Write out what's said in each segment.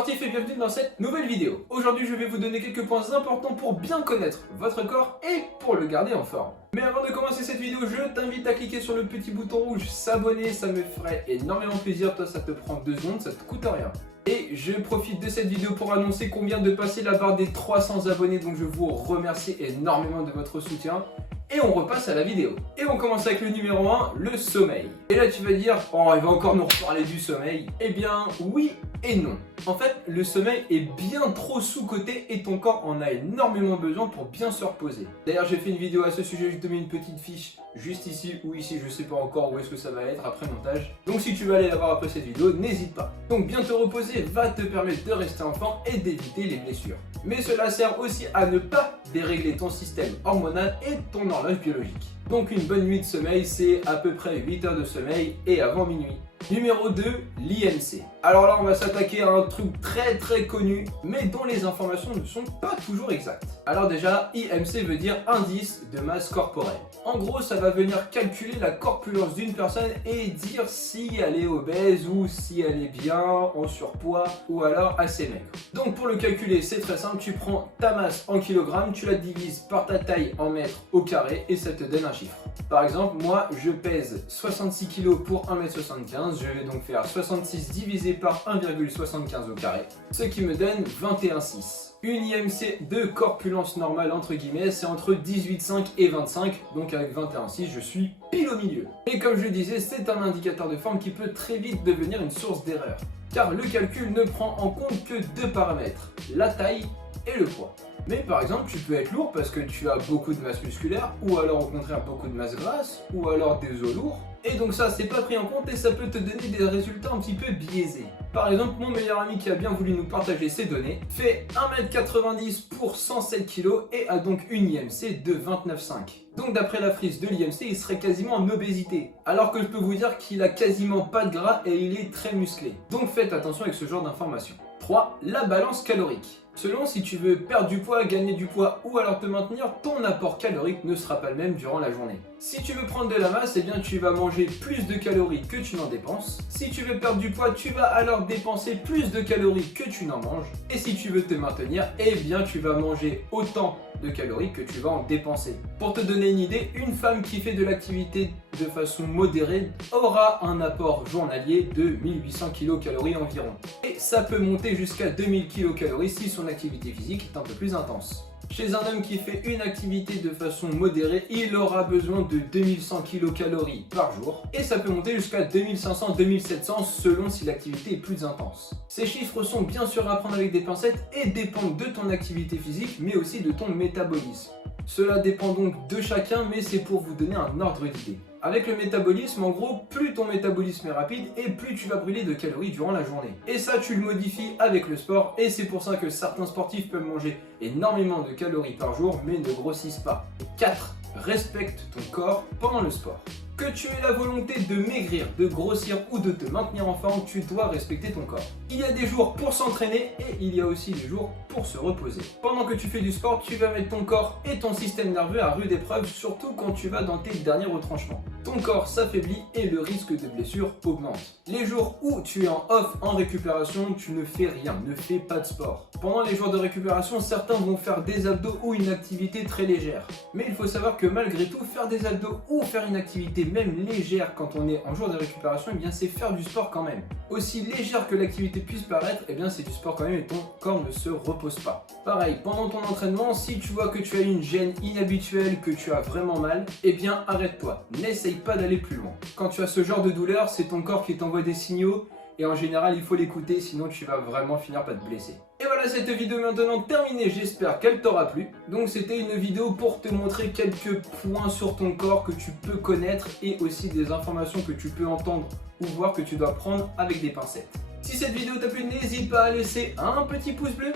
sportifs et bienvenue dans cette nouvelle vidéo. Aujourd'hui je vais vous donner quelques points importants pour bien connaître votre corps et pour le garder en forme. Mais avant de commencer cette vidéo, je t'invite à cliquer sur le petit bouton rouge s'abonner, ça me ferait énormément plaisir. Toi ça te prend 2 secondes, ça te coûte rien. Et je profite de cette vidéo pour annoncer qu'on vient de passer la barre des 300 abonnés, donc je vous remercie énormément de votre soutien. Et on repasse à la vidéo. Et on commence avec le numéro 1, le sommeil. Et là tu vas dire, oh il va encore nous reparler du sommeil. Eh bien oui et non. En fait, le sommeil est bien trop sous-coté et ton corps en a énormément besoin pour bien se reposer. D'ailleurs j'ai fait une vidéo à ce sujet, je te mets une petite fiche juste ici ou ici, je sais pas encore où est-ce que ça va être après montage. Donc si tu veux aller la voir après cette vidéo, n'hésite pas. Donc bien te reposer va te permettre de rester en forme et d'éviter les blessures. Mais cela sert aussi à ne pas dérégler ton système hormonal et ton horloge biologique. Donc une bonne nuit de sommeil, c'est à peu près 8 heures de sommeil et avant minuit. Numéro 2, l'IMC. Alors là on va s'attaquer à un truc très connu, mais dont les informations ne sont pas toujours exactes. Alors déjà, IMC veut dire indice de masse corporelle. En gros, ça va venir calculer la corpulence d'une personne et dire si elle est obèse ou si elle est bien en surpoids ou alors assez maigre. Donc pour le calculer, c'est très simple, tu prends ta masse en kilogrammes, tu la divises par ta taille en mètres au carré et ça te donne un chiffre. Par exemple, moi je pèse 66 kg pour 1m75, je vais donc faire 66 divisé par 1,75 au carré, ce qui me donne 21,6. Une IMC de corpulence normale entre guillemets, c'est entre 18,5 et 25, donc avec 21,6 je suis pile au milieu. Et comme je le disais, c'est un indicateur de forme qui peut très vite devenir une source d'erreur, car le calcul ne prend en compte que deux paramètres, la taille et le poids. Mais par exemple, tu peux être lourd parce que tu as beaucoup de masse musculaire, ou alors au contraire beaucoup de masse grasse, ou alors des os lourds. Et donc ça, c'est pas pris en compte et ça peut te donner des résultats un petit peu biaisés. Par exemple, mon meilleur ami qui a bien voulu nous partager ses données fait 1m90 pour 107 kg et a donc une IMC de 29,5. Donc d'après la frise de l'IMC, il serait quasiment en obésité. Alors que je peux vous dire qu'il a quasiment pas de gras et il est très musclé. Donc faites attention avec ce genre d'informations. 3. La balance calorique. Selon si tu veux perdre du poids, gagner du poids ou alors te maintenir, ton apport calorique ne sera pas le même durant la journée. Si tu veux prendre de la masse, eh bien tu vas manger plus de calories que tu n'en dépenses. Si tu veux perdre du poids, tu vas alors dépenser plus de calories que tu n'en manges. Et si tu veux te maintenir, eh bien tu vas manger autant de calories que tu vas en dépenser. Pour te donner une idée, une femme qui fait de l'activité de façon modérée aura un apport journalier de 1800 kcal environ. Et ça peut monter jusqu'à 2000 kcal si son activité physique est un peu plus intense. Chez un homme qui fait une activité de façon modérée, il aura besoin de 2100 kcal par jour et ça peut monter jusqu'à 2500-2700 selon si l'activité est plus intense. Ces chiffres sont bien sûr à prendre avec des pincettes et dépendent de ton activité physique mais aussi de ton métabolisme. Cela dépend donc de chacun mais c'est pour vous donner un ordre d'idée. Avec le métabolisme, en gros, plus ton métabolisme est rapide et plus tu vas brûler de calories durant la journée. Et ça, tu le modifies avec le sport et c'est pour ça que certains sportifs peuvent manger énormément de calories par jour mais ne grossissent pas. 4. Respecte ton corps pendant le sport. Que tu aies la volonté de maigrir, de grossir ou de te maintenir en forme, tu dois respecter ton corps. Il y a des jours pour s'entraîner et il y a aussi des jours pour se reposer. Pendant que tu fais du sport, tu vas mettre ton corps et ton système nerveux à rude épreuve, surtout quand tu vas dans tes derniers retranchements. Ton corps s'affaiblit et le risque de blessure augmente. Les jours où tu es en off, en récupération, tu ne fais rien, ne fais pas de sport. Pendant les jours de récupération, certains vont faire des abdos ou une activité très légère. Mais il faut savoir que malgré tout, faire des abdos ou faire une activité même légère quand on est en jour de récupération, eh bien c'est faire du sport quand même. Aussi légère que l'activité puisse paraître, eh bien c'est du sport quand même et ton corps ne se repose pas. Pareil, pendant ton entraînement, si tu vois que tu as une gêne inhabituelle, que tu as vraiment mal, eh bien arrête-toi, n'essaye pas d'aller plus loin. Quand tu as ce genre de douleur, c'est ton corps qui t'envoie des signaux et en général il faut l'écouter sinon tu vas vraiment finir par te blesser. Et voilà, cette vidéo est maintenant terminée, j'espère qu'elle t'aura plu. Donc c'était une vidéo pour te montrer quelques points sur ton corps que tu peux connaître et aussi des informations que tu peux entendre ou voir que tu dois prendre avec des pincettes. Si cette vidéo t'a plu, n'hésite pas à laisser un petit pouce bleu,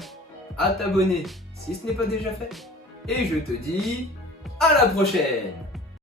à t'abonner si ce n'est pas déjà fait. Et je te dis à la prochaine!